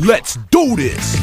Let's do this.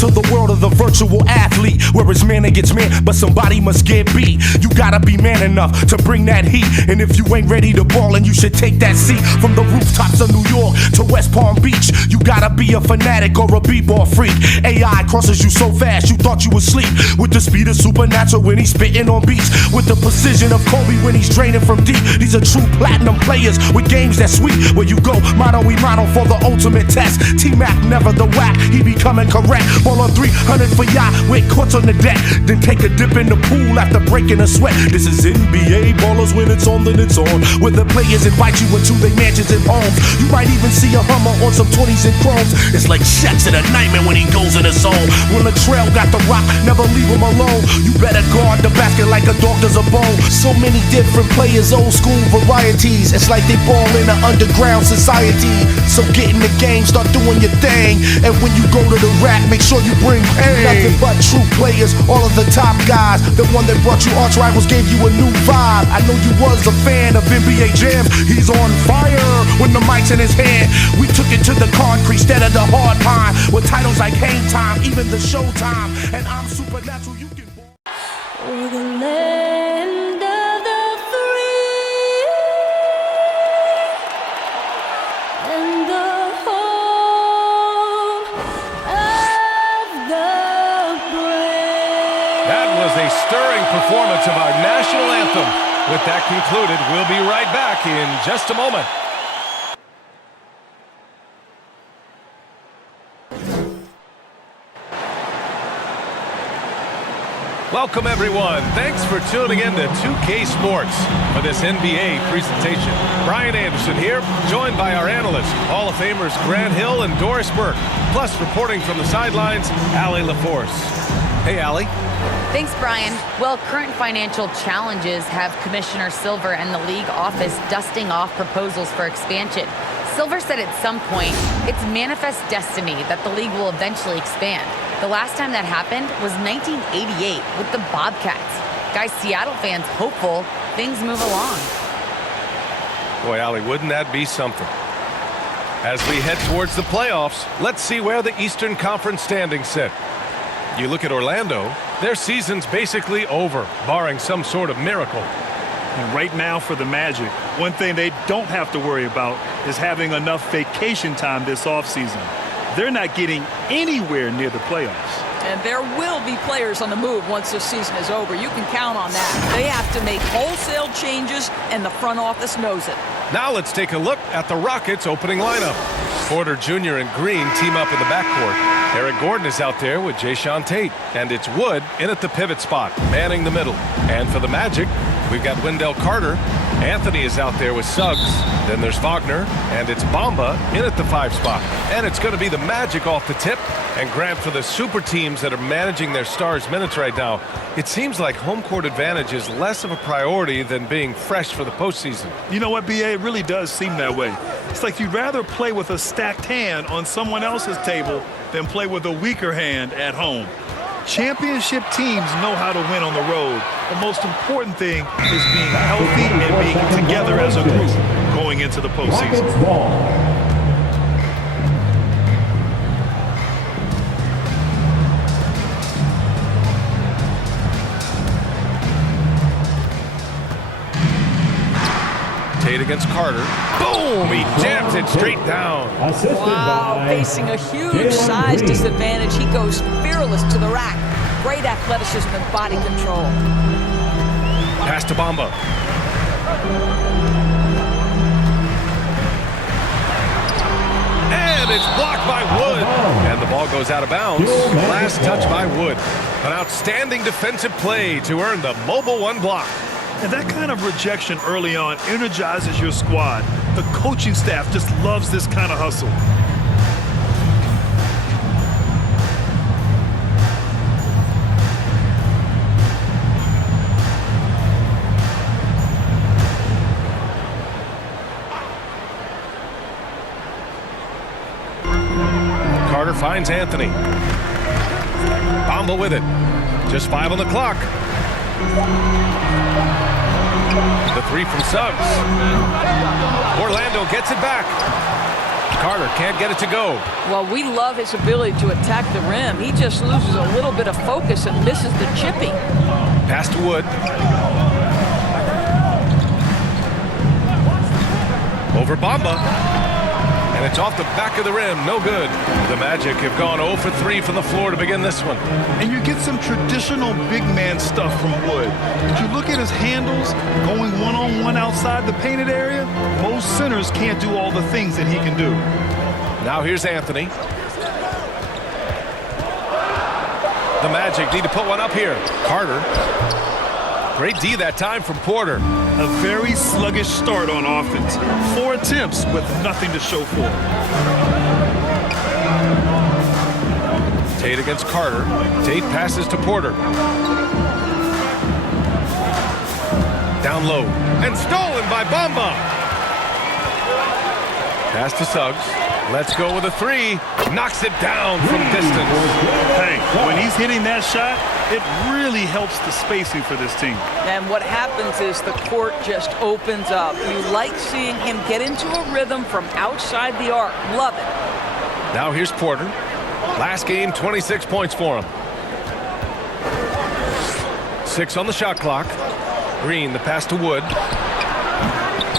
To the world of the virtual athlete, where it's man against man, but somebody must get beat. You gotta be man enough to bring that heat, and if you ain't ready to ball, and you should take that seat. From the rooftops of New York to West Palm Beach, you gotta be a fanatic or a b-ball freak. AI crosses you so fast you thought you would sleep, with the speed of Supernatural when he's spitting on beats, with the precision of Kobe when he's draining from deep. These are true platinum players with games that sweet. Where you go, mano y mano for the ultimate test. T-Mac never the whack, he be coming correct. Ball on 300 for ya with courts on the deck, then take a dip in the pool after breaking a sweat. This is NBA ballers, when it's on then it's on, where the players invite you into their mansions and homes. You might even see a Hummer on some 20s and chromes. It's like Shaq's in a nightmare when he goes in the zone. When Latrell got the rock, never leave him alone. You better guard the basket like a dog does a bone. So many different players, old school varieties. It's like they ball in an underground society. So get in the game, start doing your thing, and when you go to the rack, make sure you bring pain. Nothing but true players, all of the top guys. The one that brought you arch rivals gave you a new vibe. I know you was a fan of NBA jams. He's on fire when the mic's in his hand. We took it to the concrete instead of the hard pine, with titles like Hang Time, even the Showtime, and I'm Supernatural. You can. We're the land of the free and the home of the brave. That was a stirring performance of our national anthem. With that concluded, we'll be right back in just a moment. Welcome, everyone. Thanks for tuning in to 2K Sports for this NBA presentation. Brian Anderson here, joined by our analysts, Hall of Famers Grant Hill and Doris Burke. Plus, reporting from the sidelines, Allie LaForce. Hey, Allie. Thanks, Brian. Well, current financial challenges have Commissioner Silver and the league office dusting off proposals for expansion. Silver said at some point, it's manifest destiny that the league will eventually expand. The last time that happened was 1988 with the Bobcats. Guys, Seattle fans hopeful things move along. Boy, Allie, wouldn't that be something? As we head towards the playoffs, let's see where the Eastern Conference standings sit. You look at Orlando, their season's basically over, barring some sort of miracle. And right now for the Magic, one thing they don't have to worry about is having enough vacation time this offseason. They're not getting anywhere near the playoffs. And there will be players on the move once this season is over. You can count on that. They have to make wholesale changes, and the front office knows it. Now let's take a look at the Rockets' opening lineup. Porter Jr. and Green team up in the backcourt. Eric Gordon is out there with Jae'Sean Tate. And it's Wood in at the pivot spot, manning the middle. And for the Magic, we've got Wendell Carter. Anthony is out there with Suggs. Then there's Wagner, and it's Bamba in at the 5 spot. And it's going to be the Magic off the tip. And Grant, for the super teams that are managing their stars' minutes right now, it seems like home court advantage is less of a priority than being fresh for the postseason. You know what, B.A.? It really does seem that way. It's like you'd rather play with a stacked hand on someone else's table than play with a weaker hand at home. Championship teams know how to win on the road. The most important thing is being healthy and being together as a group going into the postseason. Tate against Carter. Boom! He jams it straight down. Wow, facing a huge size disadvantage, he goes fearless to the rack. Great athleticism and body control. Pass to Bamba. And it's blocked by Wood. And the ball goes out of bounds. Last touch by Wood. An outstanding defensive play to earn the Mobile One block. And that kind of rejection early on energizes your squad. The coaching staff just loves this kind of hustle. finds Anthony. Bamba with it. Just 5 on the clock. The three from Suggs. Orlando gets it back. Carter can't get it to go. Well, we love his ability to attack the rim. He just loses a little bit of focus and misses the chipping. Pass to Wood. Over Bamba. And it's off the back of the rim. No good. The Magic have gone 0 for 3 from the floor to begin this one. And you get some traditional big man stuff from Wood. But you look at his handles, going one-on-one outside the painted area, most centers can't do all the things that he can do. Now here's Anthony. The Magic need to put one up here. Carter. Great D that time from Porter. A very sluggish start on offense. 4 attempts with nothing to show for it. Tate against Carter. Tate passes to Porter. Down low. And stolen by Bamba. Pass to Suggs. Let's go with a 3. Knocks it down from distance. Hey, when he's hitting that shot, it really helps the spacing for this team. And what happens is the court just opens up. You like seeing him get into a rhythm from outside the arc. Love it. Now here's Porter. Last game, 26 points for him. 6 on the shot clock. Green, the pass to Wood.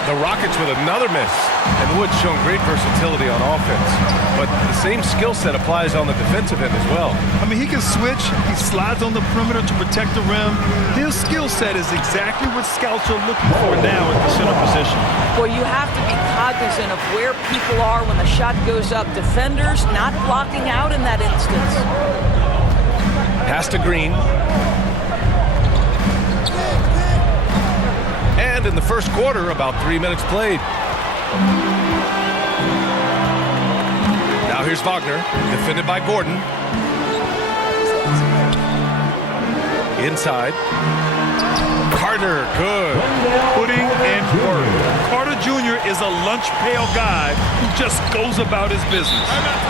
The Rockets with another miss. And Wood's shown great versatility on offense. But the same skill set applies on the defensive end as well. I mean, he can switch. He slides on the perimeter to protect the rim. His skill set is exactly what scouts are looking for now at the center position. Well, you have to be cognizant of where people are when the shot goes up. Defenders not blocking out in that instance. Pass to Green. And in the first quarter, about 3 minutes played. Now here's Wagner, defended by Gordon. Inside. Carter, good. Putting in work. Carter Jr. is a lunch pail guy who just goes about his business.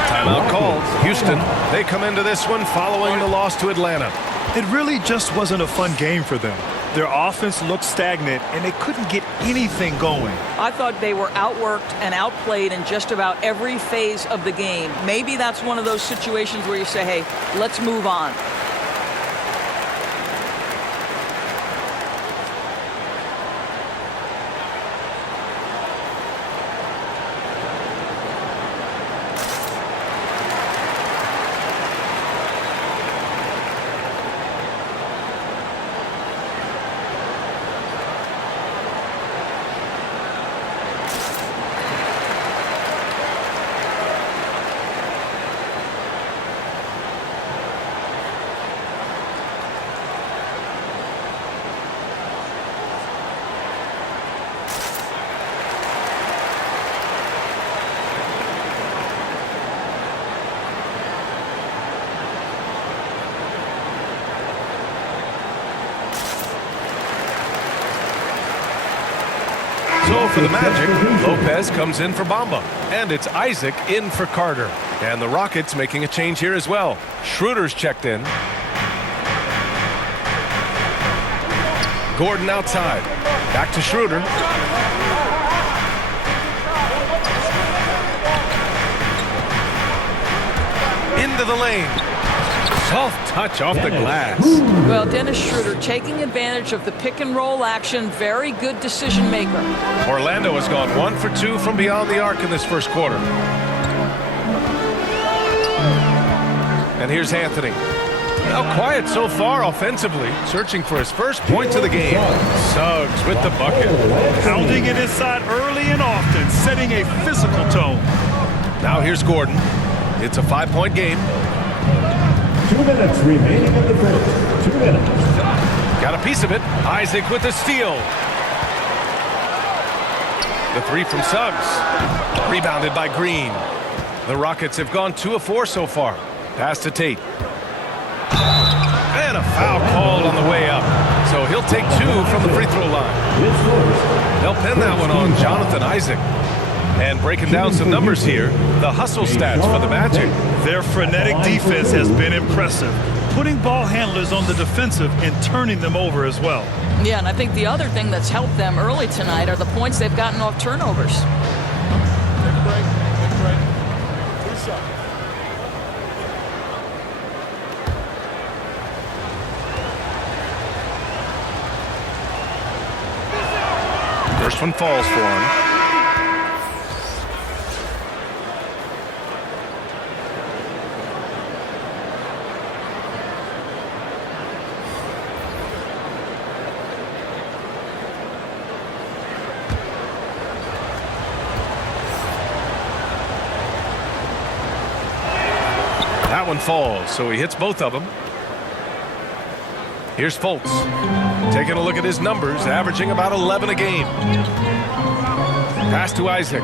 Timeout called. Houston, they come into this one following the loss to Atlanta. It really just wasn't a fun game for them. Their offense looked stagnant, and they couldn't get anything going. I thought they were outworked and outplayed in just about every phase of the game. Maybe that's one of those situations where you say, hey, let's move on. So for the Magic, Lopez comes in for Bamba. And it's Isaac in for Carter. And the Rockets making a change here as well. Schroeder's checked in. Gordon outside. Back to Schroeder. Into the lane. Soft touch off the glass. Well, Dennis Schroeder taking advantage of the pick and roll action. Very good decision maker. Orlando has gone 1 for 2 from beyond the arc in this first quarter. And here's Anthony. Now quiet so far offensively, searching for his first points of the game. Suggs with the bucket. Pounding it inside early and often, setting a physical tone. Now here's Gordon. It's a 5-point game. 2 minutes remaining in the first. 2 minutes. Got a piece of it. Isaac with the steal. The 3 from Suggs. Rebounded by Green. The Rockets have gone 2 of 4 so far. Pass to Tate. And a foul called on the way up. So he'll take 2 from the free throw line. They'll pin that one on Jonathan Isaac. And breaking down some numbers here, the hustle stats for the Magic. Their frenetic defense has been impressive, putting ball handlers on the defensive and turning them over as well. Yeah, and I think the other thing that's helped them early tonight are the points they've gotten off turnovers. Take a break. Take a break. 2 shots. First one falls for him. That one falls, so he hits both of them. Here's Fultz. Taking a look at his numbers, averaging about 11 a game. Pass to Isaac.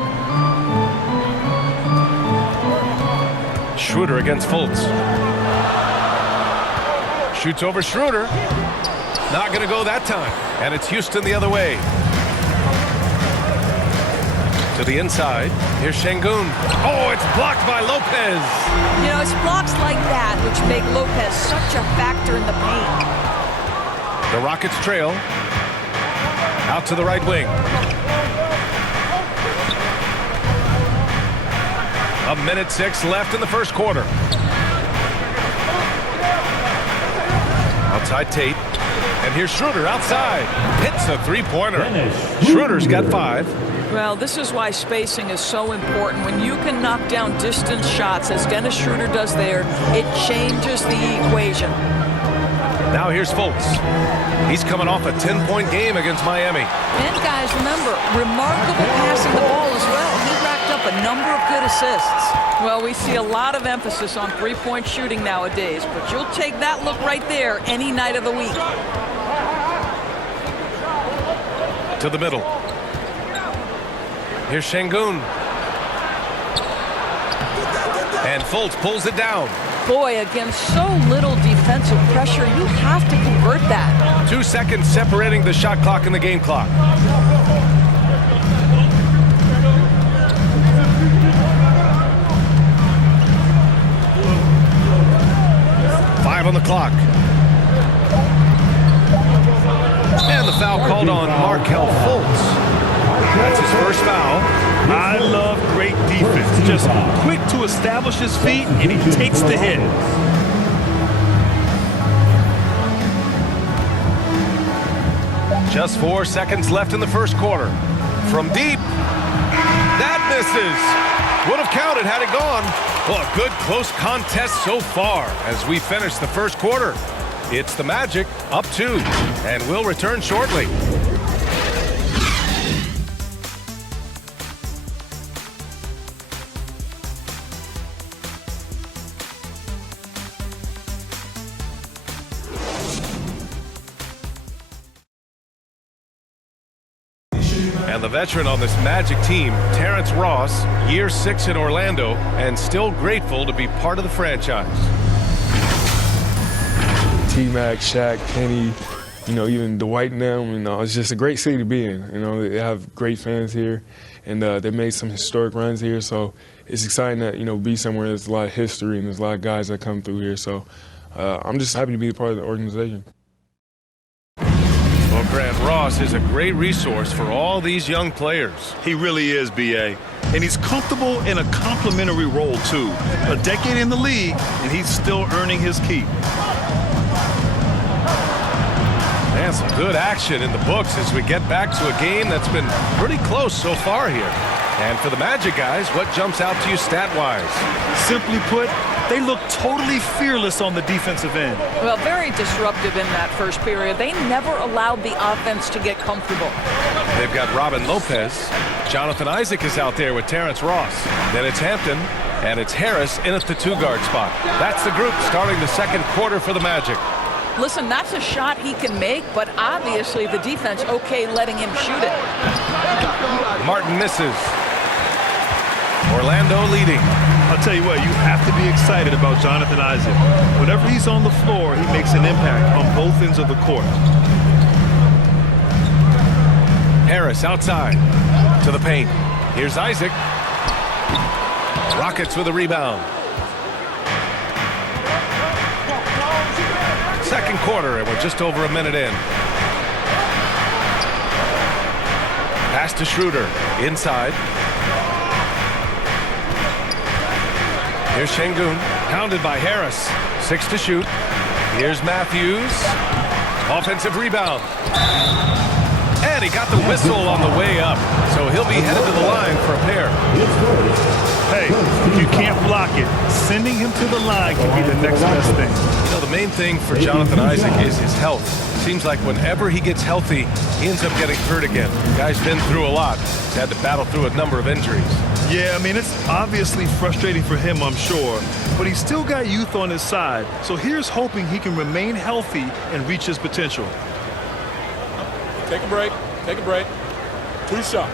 Schroeder against Fultz. Shoots over Schroeder. Not going to go that time. And it's Houston the other way. To the inside. Here's Şengün. Oh, it's blocked by Lopez. You know, it's blocks like that which make Lopez such a factor in the paint. The Rockets trail. Out to the right wing. A minute 6 left in the first quarter. Outside Tate. And here's Schroeder outside. Hits a three-pointer. Schroeder's got 5. Well, this is why spacing is so important. When you can knock down distance shots, as Dennis Schroeder does there, it changes the equation. Now here's Fultz. He's coming off a 10-point game against Miami. And guys, remember, remarkable passing the ball as well. He racked up a number of good assists. Well, we see a lot of emphasis on three-point shooting nowadays, but you'll take that look right there any night of the week. To the middle. Here's Şengün. And Fultz pulls it down. Boy, against so little defensive pressure, you have to convert that. 2 seconds separating the shot clock and the game clock. Five on the clock. And the foul called on Markelle Fultz. That's his first foul. I love great defense. Just quick to establish his feet, and he takes the hit. Just 4 seconds left in the first quarter. From deep. That misses. Would have counted had it gone. Well, a good close contest so far as we finish the first quarter. It's the Magic up 2, and we'll return shortly. And the veteran on this Magic team, Terrence Ross, year 6 in Orlando, and still grateful to be part of the franchise. T-Mac, Shaq, Kenny, you know, even Dwight and them, you know, it's just a great city to be in. You know, they have great fans here, and they made some historic runs here, so it's exciting that, you know, be somewhere there's a lot of history and there's a lot of guys that come through here. So I'm just happy to be a part of the organization. Well, Grant, Ross is a great resource for all these young players. He really is, B.A. And he's comfortable in a complimentary role, too. A decade in the league, and he's still earning his keep. And some good action in the books as we get back to a game that's been pretty close so far here. And for the Magic guys, what jumps out to you stat-wise? Simply put, they look totally fearless on the defensive end. Well, very disruptive in that first period. They never allowed the offense to get comfortable. They've got Robin Lopez. Jonathan Isaac is out there with Terrence Ross. Then it's Hampton, and it's Harris in at the 2-guard spot. That's the group starting the second quarter for the Magic. Listen, that's a shot he can make, but obviously the defense okay letting him shoot it. Martin misses. Orlando leading. I'll tell you what, you have to be excited about Jonathan Isaac. Whenever he's on the floor, he makes an impact on both ends of the court. Harris outside to the paint. Here's Isaac. Rockets with a rebound. Second quarter, and we're just over a minute in. Pass to Schroeder. Inside. Here's Şengün. Pounded by Harris. 6 to shoot. Here's Matthews. Offensive rebound. And he got the whistle on the way up. So he'll be headed to the line for a pair. Hey, if you can't block it, sending him to the line can be the next best thing. You know, the main thing for Jonathan Isaac is his health. Seems like whenever he gets healthy, he ends up getting hurt again. Guy's been through a lot. He's had to battle through a number of injuries. Yeah, I mean, it's obviously frustrating for him, I'm sure, but he's still got youth on his side. So here's hoping he can remain healthy and reach his potential. Take a break. Take a break. 2 shots.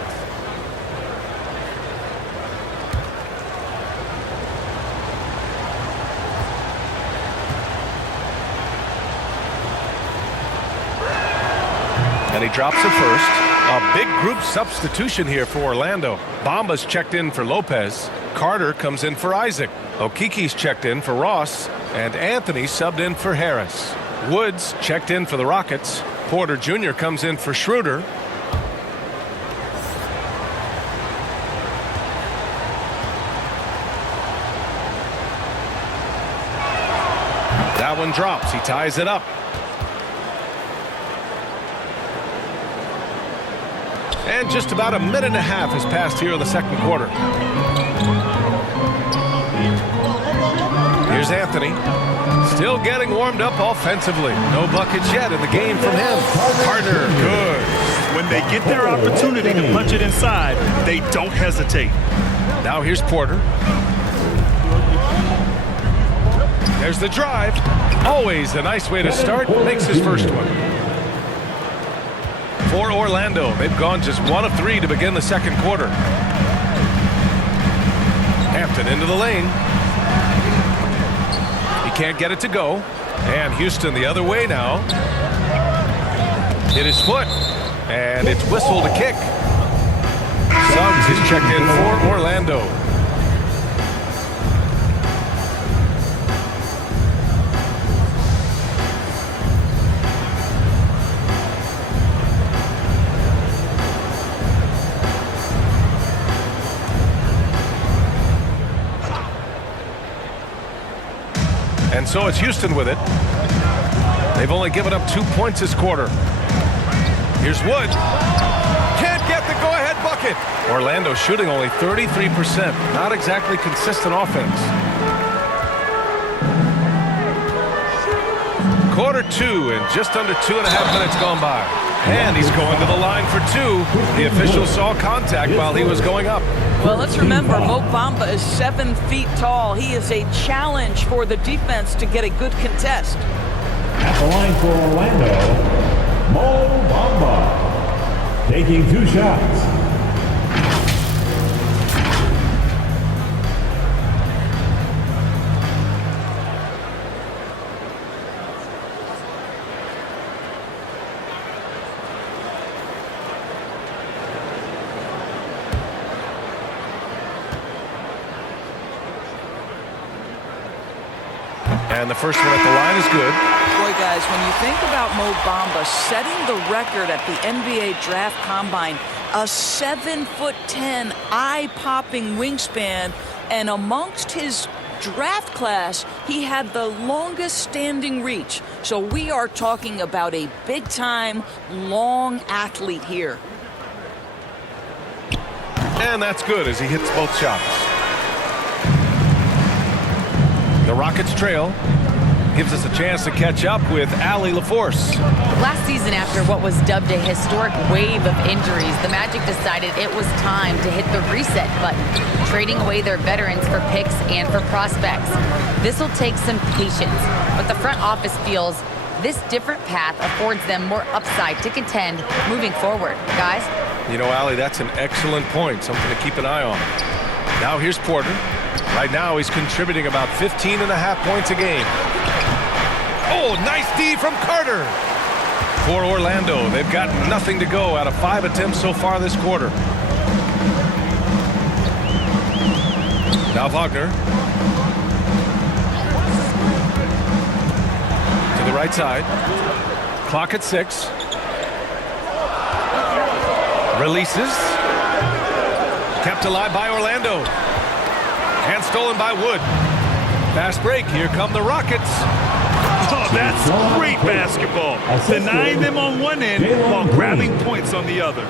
And he drops the first. A big group substitution here for Orlando. Bamba's checked in for Lopez. Carter comes in for Isaac. Okiki's checked in for Ross. And Anthony subbed in for Harris. Woods checked in for the Rockets. Porter Jr. comes in for Schroeder. That one drops. He ties it up. And just about a minute and a half has passed here in the second quarter. Here's Anthony. Still getting warmed up offensively. No buckets yet in the game from him. Carter, good. When they get their opportunity to punch it inside, they don't hesitate. Now here's Porter. There's the drive. Always a nice way to start. Makes his first one. For Orlando, they've gone just 1 of 3 to begin the second quarter. Hampton into the lane. He can't get it to go. And Houston the other way now. Hit his foot. And it's whistled a kick. Suggs is checked in for Orlando. And so it's Houston with it. They've only given up 2 points this quarter. Here's Wood. Can't get the go-ahead bucket. Orlando shooting only 33%. Not exactly consistent offense. Quarter 2 and just under 2.5 minutes gone by. And he's going to the line for 2. The official saw contact while he was going up. Well, let's remember, Mo Bamba is 7 feet tall. He is a challenge for the defense to get a good contest. At the line for Orlando, Mo Bamba, taking 2 shots. And the first one at the line is good. Boy, guys, when you think about Mo Bamba setting the record at the NBA Draft Combine, a 7'10", eye-popping wingspan, and amongst his draft class, he had the longest standing reach. So we are talking about a big-time, long athlete here. And that's good as he hits both shots. The Rockets trail. Gives us a chance to catch up with Allie LaForce. Last season, after what was dubbed a historic wave of injuries, the Magic decided it was time to hit the reset button, trading away their veterans for picks and for prospects. This will take some patience, but the front office feels this different path affords them more upside to contend moving forward. Guys? You know, Allie, that's an excellent point, something to keep an eye on. Now here's Porter. Right now he's contributing about 15.5 points a game. Oh, nice D from Carter. For Orlando, they've got nothing to go out of 5 attempts so far this quarter. Now Wagner. To the right side. Clock at 6. Releases. Kept alive by Orlando. And stolen by Wood. Fast break. Here come the Rockets. Oh, that's great basketball. Denying them on one end while grabbing points on the other.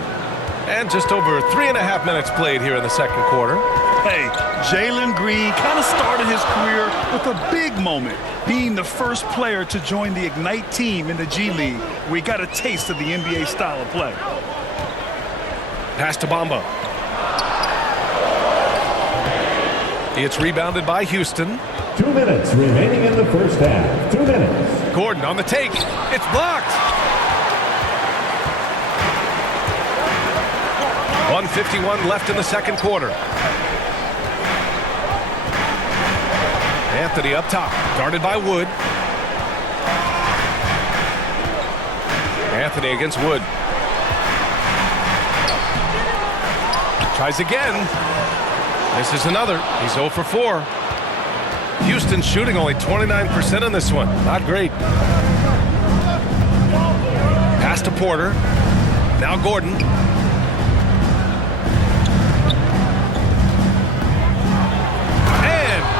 And just over 3.5 minutes played here in the second quarter. Hey, Jalen Green kind of started his career with a big moment, being the first player to join the Ignite team in the G League, where he got a taste of the NBA style of play. Pass to Bamba. It's rebounded by Houston. 2 minutes remaining in the first half. 2 minutes. Gordon on the take. It's blocked. 1:51 left in the second quarter. Anthony up top, guarded by Wood. Anthony against Wood. Tries again. This is another. He's 0 for 4. Houston shooting only 29% in this one. Not great. Pass to Porter. Now Gordon.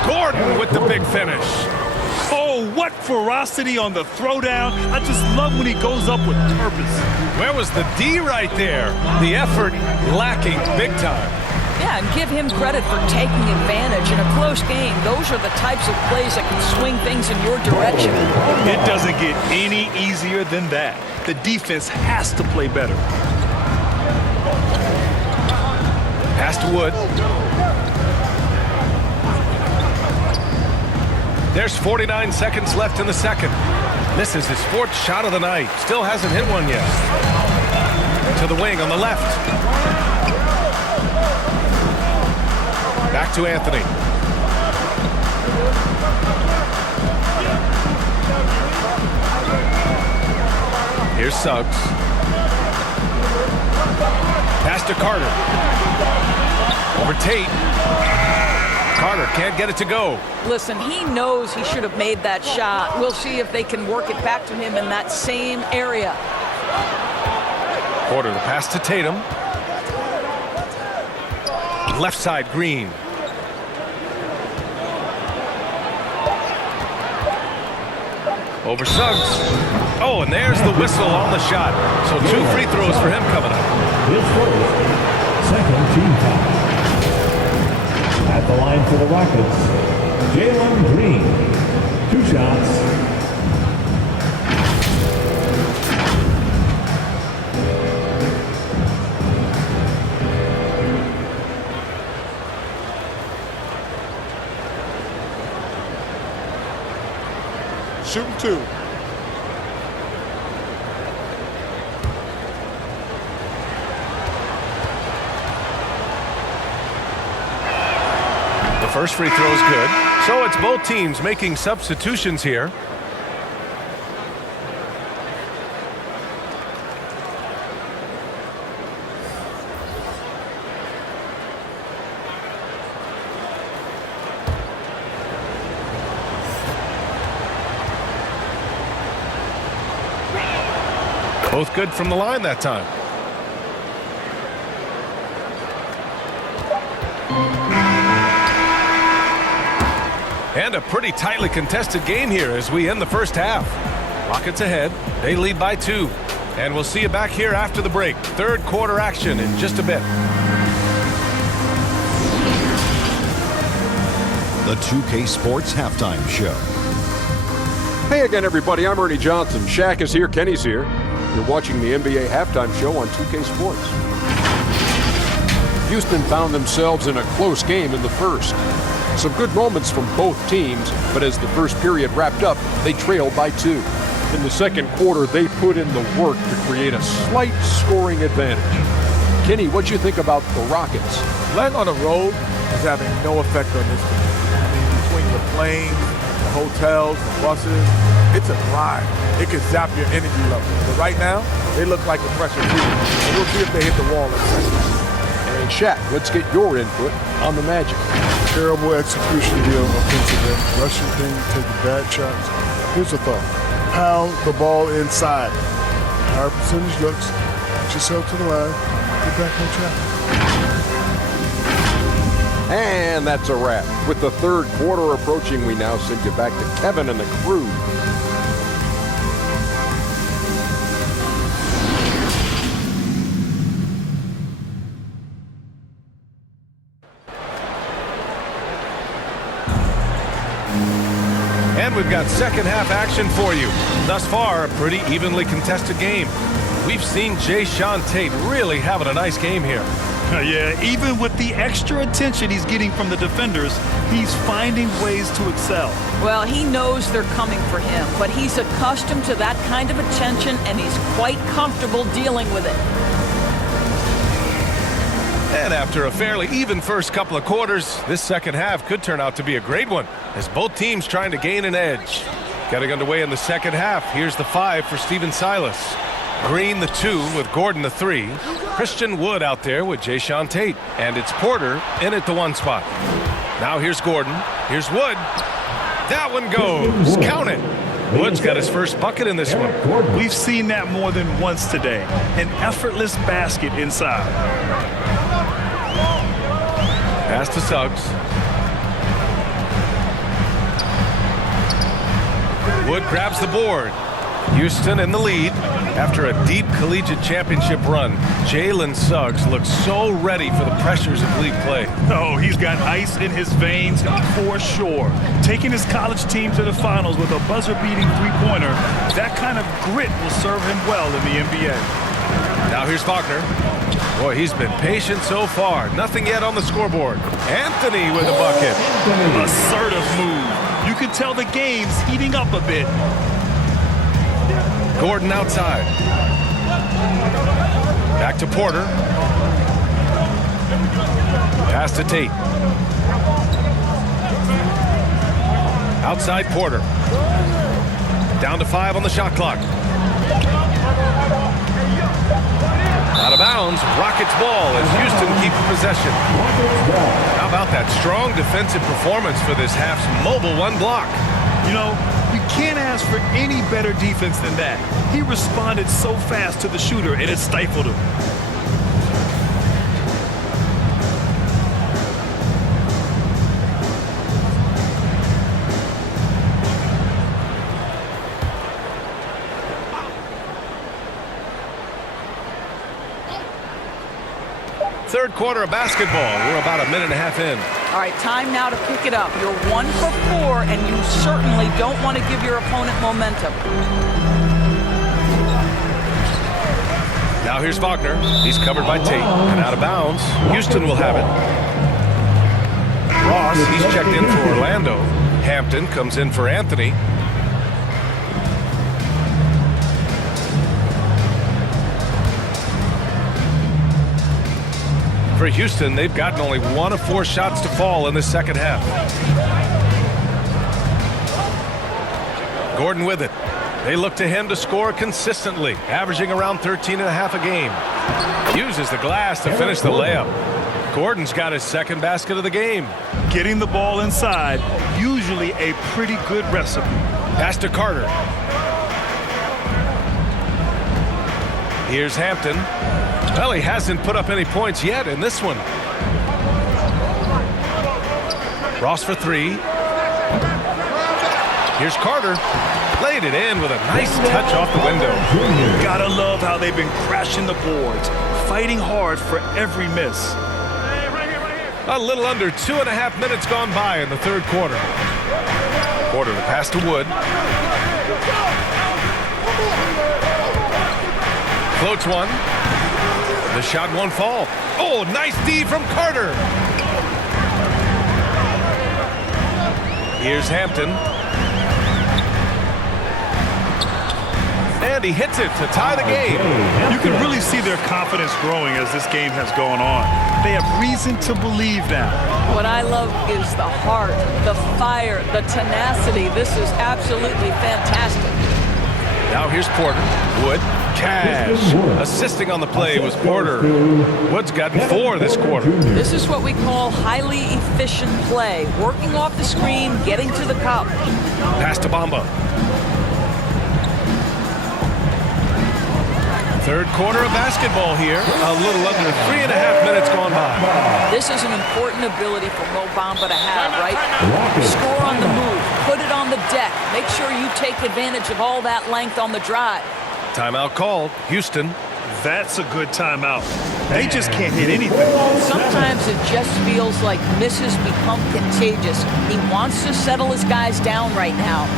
Gordon with the big finish. Oh, what ferocity on the throwdown. I just love when he goes up with purpose. Where was the D right there? The effort lacking big time. Yeah, and give him credit for taking advantage in a close game. Those are the types of plays that can swing things in your direction. It doesn't get any easier than that. The defense has to play better. Pass to Wood. There's 49 seconds left in the second. This is his 4th shot of the night. Still hasn't hit one yet. To the wing on the left. Back to Anthony. Here's Suggs. Pass to Carter. Over Tate. Carter can't get it to go. Listen, he knows he should have made that shot. We'll see if they can work it back to him in that same area. Porter, the pass to Tatum. Left side, Green. Over Suggs. Oh, and there's the whistle on the shot. So 2 free throws for him coming up. His first, second team foul. At the line for the Rockets, Jalen Green. 2 shots. Shooting 2. First free throw is good. So it's both teams making substitutions here. Both good from the line that time. And a pretty tightly contested game here as we end the first half. Rockets ahead. They lead by 2. And we'll see you back here after the break. Third quarter action in just a bit. The 2K Sports Halftime Show. Hey again, everybody. I'm Ernie Johnson. Shaq is here. Kenny's here. You're watching the NBA Halftime Show on 2K Sports. Houston found themselves in a close game in the first. Some good moments from both teams, but as the first period wrapped up, they trailed by 2. In the second quarter, they put in the work to create a slight scoring advantage. Kenny, what'd you think about the Rockets? Playing on the road is having no effect on this team. I mean, between the planes, the hotels, the buses, it's a grind. It can zap your energy level. But right now, they look like a pressure team. And we'll see if they hit the wall in a second. And Shaq, let's get your input on the Magic. Terrible execution deal offensively. Rushing things, taking bad shots. Here's the thought. Pound the ball inside. Higher percentage looks. Get yourself to the line. Get back on track. And that's a wrap. With the third quarter approaching, we now send you back to Kevin and the crew. And we've got second half action for you. Thus far, a pretty evenly contested game. We've seen Jae'Sean Tate really having a nice game here. Yeah, even with the extra attention he's getting from the defenders, he's finding ways to excel. Well, he knows they're coming for him, but he's accustomed to that kind of attention, and he's quite comfortable dealing with it. And after a fairly even first couple of quarters, this second half could turn out to be a great one, as both teams trying to gain an edge. Getting underway in the second half, here's the 5 for Stephen Silas. Green the 2 with Gordon the 3. Christian Wood out there with Jae'Sean Tate. And it's Porter in at the 1 spot. Now here's Gordon. Here's Wood. That one goes. Count it. Wood's got his first bucket in this one. We've seen that more than once today. An effortless basket inside. Pass to Suggs. Wood grabs the board. Houston in the lead. After a deep collegiate championship run, Jalen Suggs looks so ready for the pressures of league play. Oh, he's got ice in his veins for sure. Taking his college team to the finals with a buzzer-beating three-pointer, that kind of grit will serve him well in the NBA. Now here's Wagner. Boy, he's been patient so far. Nothing yet on the scoreboard. Anthony with a bucket. Assertive move. You can tell the game's heating up a bit. Gordon outside. Back to Porter. Pass to Tate. Outside Porter. Down to 5 on the shot clock. Out of bounds, Rockets ball as Houston keeps possession. How about that strong defensive performance for this half's mobile 1 block? You know, you can't ask for any better defense than that. He responded so fast to the shooter, and it stifled him. Third quarter of basketball. We're about a minute and a half in. All right, time now to pick it up. You're 1 for 4, and you certainly don't want to give your opponent momentum. Now here's Wagner. He's covered by Tate and out of bounds. Houston will have it. Ross, he's checked in for Orlando. Hampton comes in for Anthony. For Houston, they've gotten only 1 of 4 shots to fall in the second half. Gordon with it. They look to him to score consistently, averaging around 13.5 a game. Uses the glass to finish the layup. Gordon's got his second basket of the game. Getting the ball inside, usually a pretty good recipe. Pass to Carter. Here's Hampton. Well, he hasn't put up any points yet in this one. Ross for 3. Here's Carter. Laid it in with a nice touch off the window. Gotta love how they've been crashing the boards, fighting hard for every miss. A little under 2.5 minutes gone by in the third quarter. Porter the pass to Wood. Floats one. The shot won't fall. Oh, nice D from Carter. Here's Hampton. And he hits it to tie the game. You can really see their confidence growing as this game has gone on. They have reason to believe now. What I love is the heart, the fire, the tenacity. This is absolutely fantastic. Now here's Porter. Wood. Cash. Assisting on the play was Porter. Wood's gotten 4 this quarter. This is what we call highly efficient play. Working off the screen, getting to the cup. Pass to Bamba. Third quarter of basketball here. A little under 3.5 minutes gone by. This is an important ability for Mo Bamba to have, right? Score on the move. Put it on the deck. Make sure you take advantage of all that length on the drive. Timeout called. Houston. That's a good timeout. They just can't hit anything. Sometimes it just feels like misses become contagious. He wants to settle his guys down right now.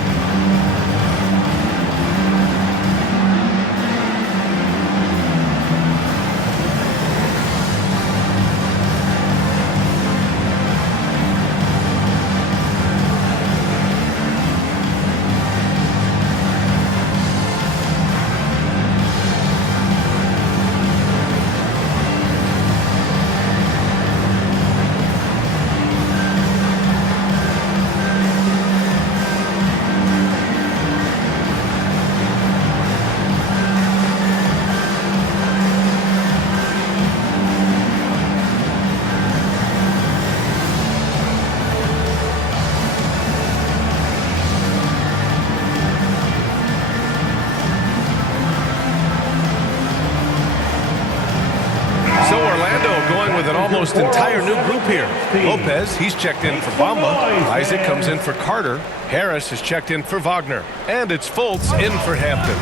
Almost entire new group here. Lopez, he's checked in for Bamba. Isaac comes in for Carter. Harris is checked in for Wagner. And it's Fultz in for Hampton.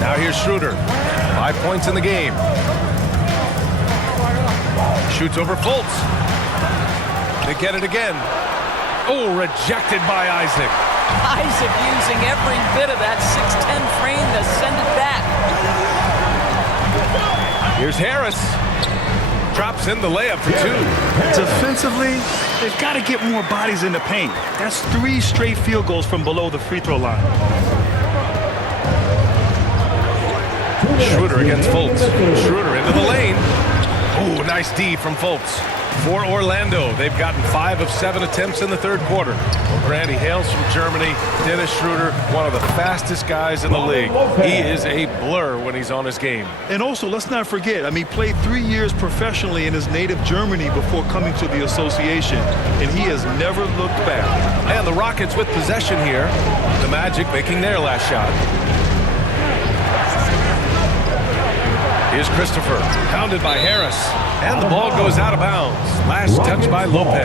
Now here's Schroeder. 5 points in the game. Shoots over Fultz. They get it again. Oh, rejected by Isaac. Isaac using every bit of that 6'10 frame to send it back. Here's Harris. Drops in the layup for 2. Defensively, they've got to get more bodies in the paint. That's 3 straight field goals from below the free throw line. Schroeder against Fultz. Schroeder into the lane. Oh, nice D from Fultz. For Orlando, they've gotten 5 of 7 attempts in the third quarter. Well, Grant, he hails from Germany. Dennis Schroeder, one of the fastest guys in the league. He is a blur when he's on his game. And also, let's not forget, played 3 years professionally in his native Germany before coming to the association, and he has never looked back. And the Rockets with possession here. The Magic making their last shot. Here's Christopher, pounded by Harris, and the ball goes out of bounds. Last touch by Lopez.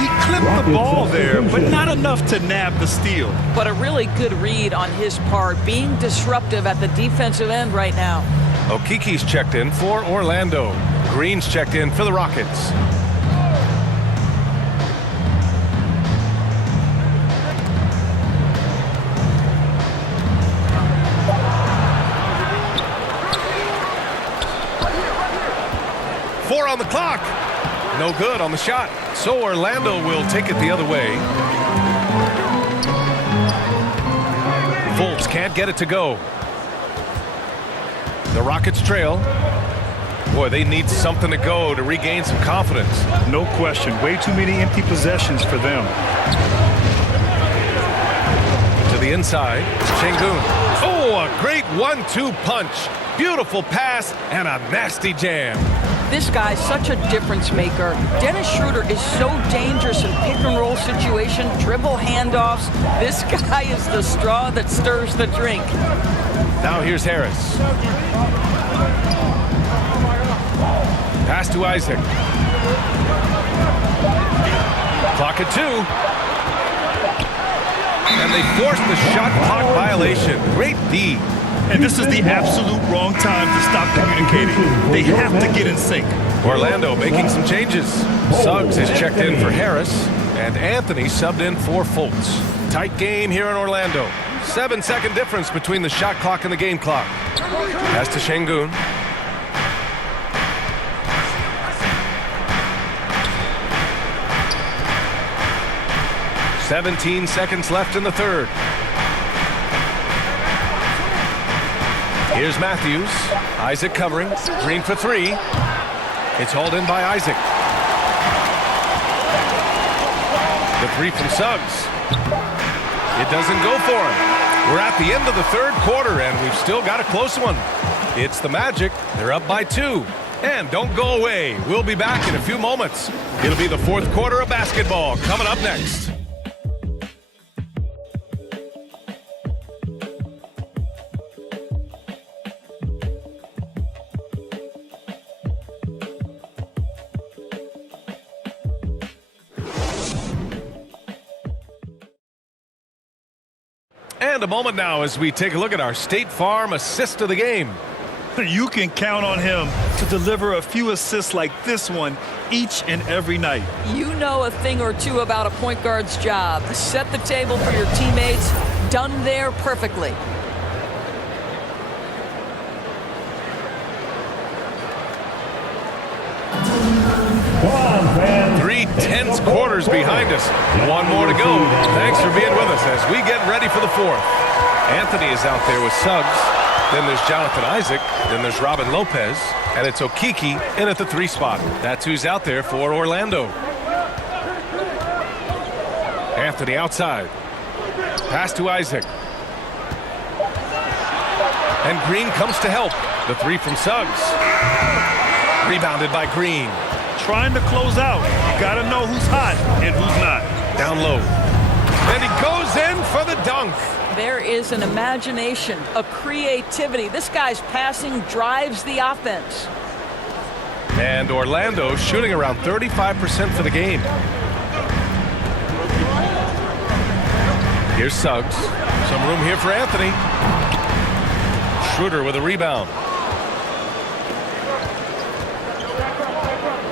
He clipped the ball there, but not enough to nab the steal. But a really good read on his part, being disruptive at the defensive end right now. Okiki's checked in for Orlando. Green's checked in for the Rockets. On the clock. No good on the shot. So Orlando will take it the other way. Fultz can't get it to go. The Rockets trail. Boy, they need something to go to regain some confidence. No question. Way too many empty possessions for them. To the inside. Şengün. Oh, a great 1-2 punch. Beautiful pass and a nasty jam. This guy's such a difference maker. Dennis Schroeder is so dangerous in pick and roll situation, dribble handoffs. This guy is the straw that stirs the drink. Now here's Harris. Pass to Isaac. Clock at 2. And they force the shot clock violation. Great D. And this is the absolute wrong time to stop communicating. They have to get in sync. Orlando making some changes. Suggs is checked in for Harris, and Anthony subbed in for Fultz. Tight game here in Orlando. 7-second difference between the shot clock and the game clock. Pass to Şengün. "17 seconds left in the third. Here's Matthews. Isaac covering. Green for 3. It's hauled in by Isaac. The 3 from Suggs. It doesn't go for him. We're at the end of the third quarter, and we've still got a close one. It's the Magic. They're up by 2. And don't go away. We'll be back in a few moments. It'll be the fourth quarter of basketball coming up next. And a moment now as we take a look at our State Farm assist of the game. You can count on him to deliver a few assists like this one each and every night. You know a thing or two about a point guard's job. Set the table for your teammates. Done there perfectly. Come on, fans. 3 tense quarters behind us. One more to go. Thanks for being with us as we get ready for the fourth. Anthony is out there with Suggs. Then there's Jonathan Isaac. Then there's Robin Lopez. And it's Okeke in at the 3 spot. That's who's out there for Orlando. Anthony outside. Pass to Isaac. And Green comes to help. The 3 from Suggs. Rebounded by Green. Trying to close out. You got to know who's hot and who's not. Down low. And he goes in for the dunk. There is an imagination, a creativity. This guy's passing drives the offense. And Orlando shooting around 35% for the game. Here's Suggs. Some room here for Anthony. Schroeder with a rebound.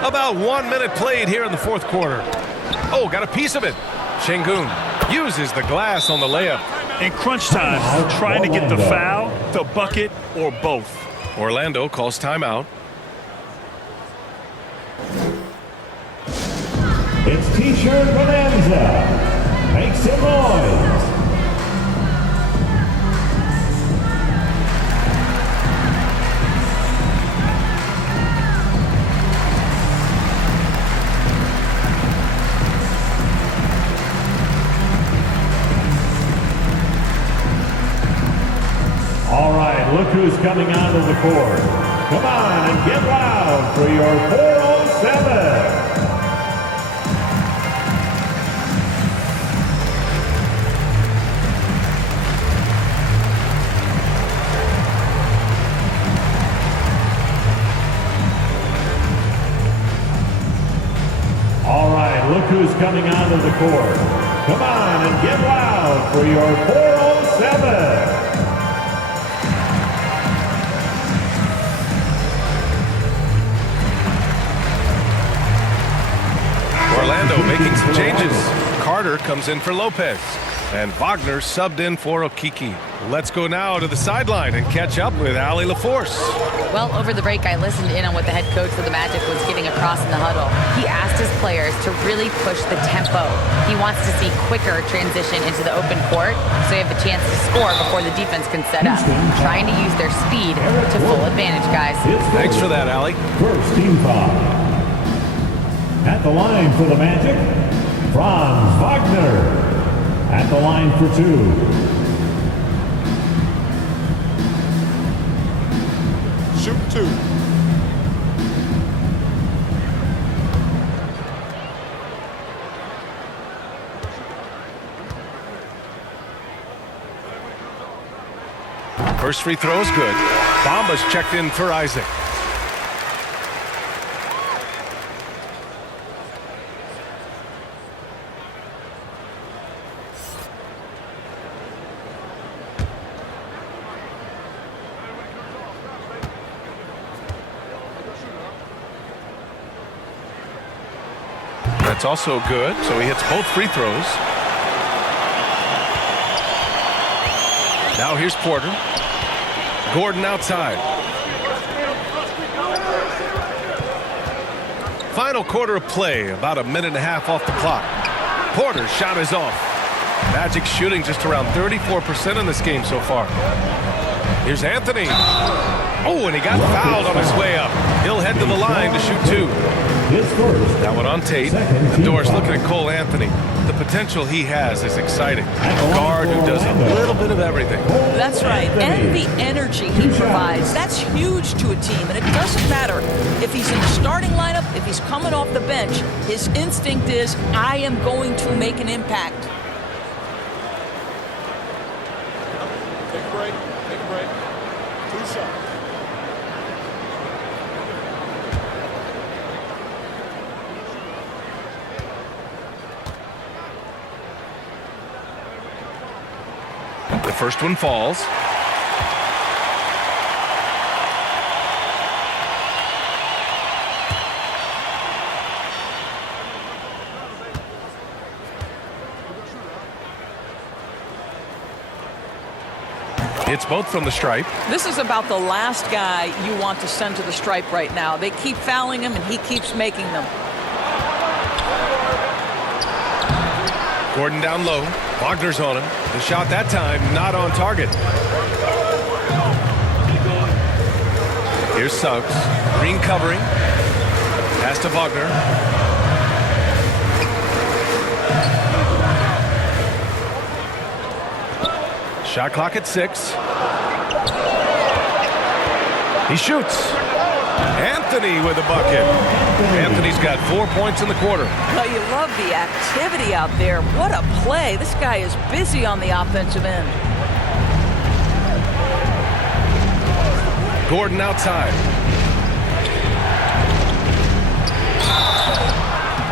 About 1 minute played here in the fourth quarter. Oh, got a piece of it. Şengün uses the glass on the layup. In crunch time, trying to get the foul, the bucket, or both. Orlando calls timeout. It's T-shirt Bonanza. Make some noise. All right, look who's coming onto the court. Come on and get loud for your 407. All right, look who's coming onto the court. Come on and get loud for your 407. Orlando making some changes. Carter comes in for Lopez. And Wagner subbed in for Okeke. Let's go now to the sideline and catch up with Allie LaForce. Well, over the break, I listened in on what the head coach for the Magic was getting across in the huddle. He asked his players to really push the tempo. He wants to see quicker transition into the open court so they have a chance to score before the defense can set up. Trying to use their speed to full advantage, guys. Thanks for that, Allie. First team foul. At the line for the Magic, Franz Wagner. At the line for 2. Shoot 2. First free throw is good. Bamba's checked in for Isaac. That's also good, so he hits both free throws. Now here's Porter. Gordon outside. Final quarter of play, about a minute and a half off the clock. Porter's shot is off. Magic shooting just around 34% in this game so far. Here's Anthony. Oh, and he got fouled on his way up. He'll head to the line to shoot 2. His first. That one on Tate. And Doris looking at Cole Anthony. The potential he has is exciting. A guard who does a little bit of everything. That's right. And the energy he provides, that's huge to a team. And it doesn't matter if he's in the starting lineup, if he's coming off the bench. His instinct is, I am going to make an impact. Take a break. Take a break. 2 shots. The first one falls. It's both from the stripe. This is about the last guy you want to send to the stripe right now. They keep fouling him, and he keeps making them. Gordon down low. Wagner's on him. The shot that time not on target. Here's Suggs. Green covering. Pass to Wagner. Shot clock at 6. He shoots. Anthony with a bucket. Anthony's got 4 points in the quarter. Well, you love the activity out there. What a play. This guy is busy on the offensive end. Gordon outside.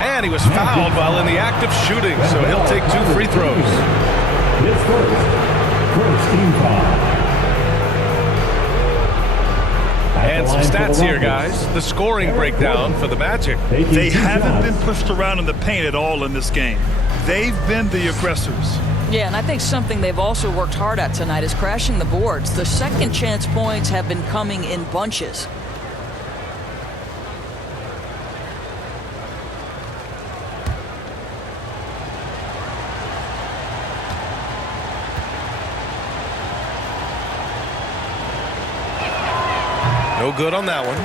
And he was fouled while in the act of shooting, so he'll take 2 free throws. His first team foul. And some stats here, guys. The scoring breakdown for the Magic. They haven't been pushed around in the paint at all in this game. They've been the aggressors. Yeah, and I think something they've also worked hard at tonight is crashing the boards. The second chance points have been coming in bunches. No good on that one.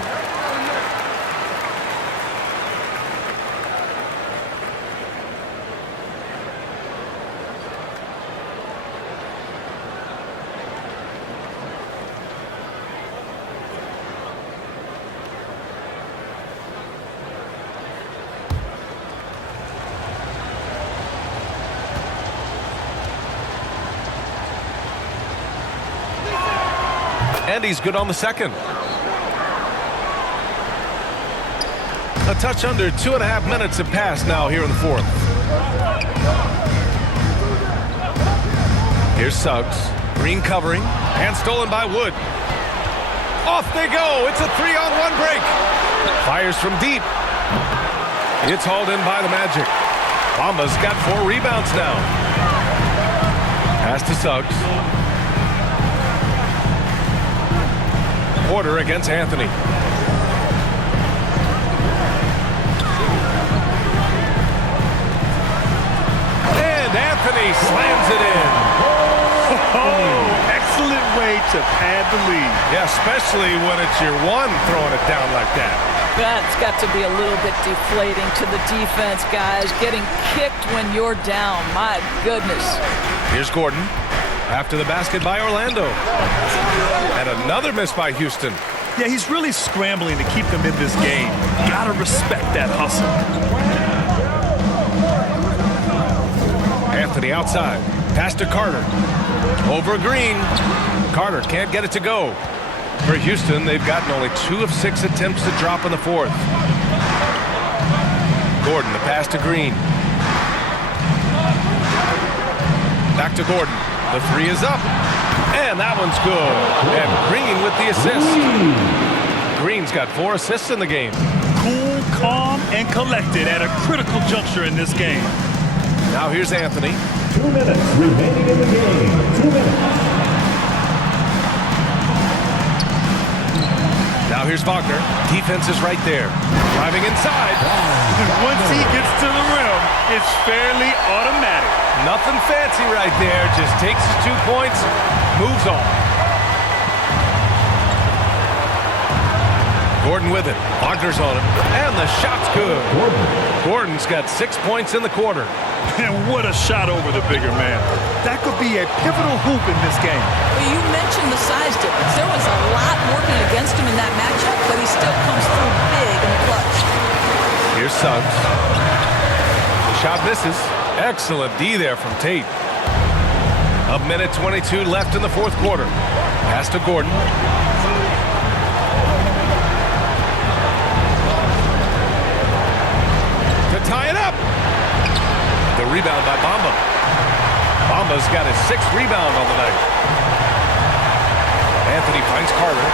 And he's good on the second. A touch under 2.5 minutes have passed now here in the fourth. Here's Suggs. Green covering. And stolen by Wood. Off they go. It's a 3-on-1 break. Fires from deep. It's hauled in by the Magic. Bamba's got 4 rebounds now. Pass to Suggs. Porter against Anthony. Anthony slams it in. Oh, excellent way to pad the lead. Yeah, especially when it's your one throwing it down like that. That's got to be a little bit deflating to the defense, guys. Getting kicked when you're down. My goodness. Here's Gordon. After the basket by Orlando. And another miss by Houston. Yeah, he's really scrambling to keep them in this game. Gotta respect that hustle. Anthony outside. Pass to Carter. Over Green. Carter can't get it to go. For Houston, they've gotten only 2 of 6 attempts to drop in the fourth. Gordon, the pass to Green. Back to Gordon. The 3 is up. And that one's good. And Green with the assist. Green's got 4 assists in the game. Cool, calm, and collected at a critical juncture in this game. Now here's Anthony. 2 minutes remaining in the game. 2 minutes. Now here's Wagner. Defense is right there. Driving inside. Once he gets to the rim, it's fairly automatic. Nothing fancy right there. Just takes his 2 points, moves on. Gordon with it. Wagner's on him. And the shot's good. Gordon's got 6 points in the quarter. And what a shot over the bigger man. That could be a pivotal hoop in this game. Well, you mentioned the size difference. There was a lot working against him in that matchup, but he still comes through big in the clutch. Here's Suggs. The shot misses. Excellent D there from Tate. A minute 22 left in the fourth quarter. Pass to Gordon. To tie it up. The rebound by Bamba. Bamba's got his 6th rebound on the night. Anthony finds Carter.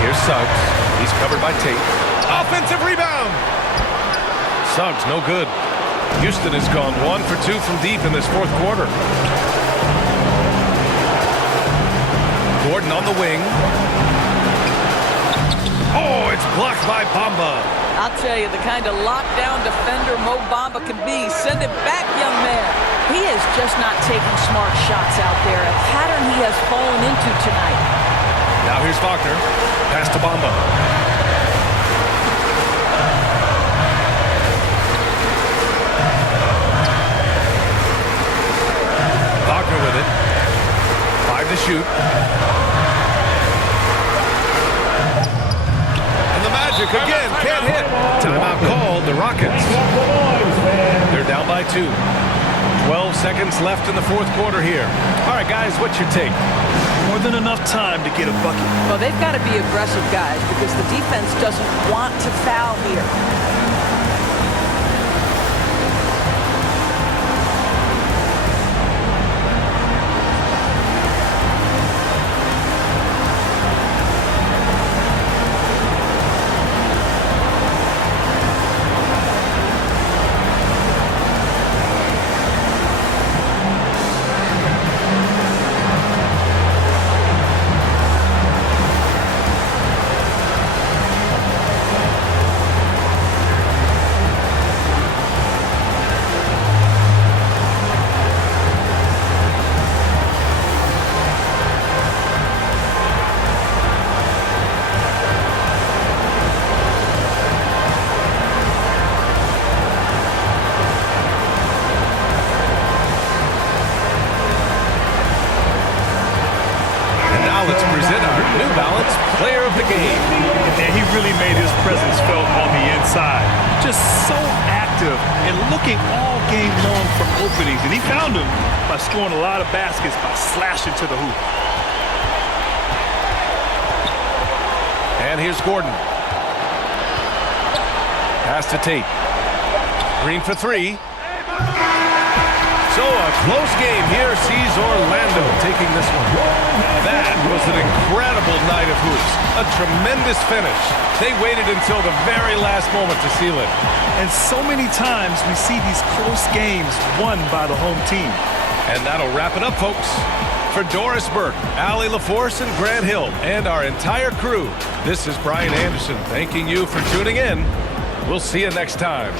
Here's Suggs. He's covered by Tate. Offensive rebound. Suggs, no good. Houston has gone 1 for 2 from deep in this fourth quarter. Gordon on the wing. Oh, it's blocked by Bamba. I'll tell you, the kind of lockdown defender Mo Bamba can be. Send it back, young man. He is just not taking smart shots out there, a pattern he has fallen into tonight. Now here's Wagner. Pass to Bamba. Wagner with it. 5 to shoot. And the Magic again can't hit. Timeout called the Rockets. They're down by 2. 12 seconds left in the fourth quarter here. All right, guys, what's your take? More than enough time to get a bucket. Well, they've got to be aggressive, guys, because the defense doesn't want to foul here. Player of the game. And he really made his presence felt on the inside. Just so active and looking all game long from openings. And he found them by scoring a lot of baskets by slashing to the hoop. And here's Gordon. Pass to Tate. Green for 3. So a close game here sees Orlando taking this one. That was an incredible night of hoops. A tremendous finish. They waited until the very last moment to seal it. And so many times we see these close games won by the home team. And that'll wrap it up, folks. For Doris Burke, Allie LaForce, and Grant Hill, and our entire crew, this is Brian Anderson thanking you for tuning in. We'll see you next time.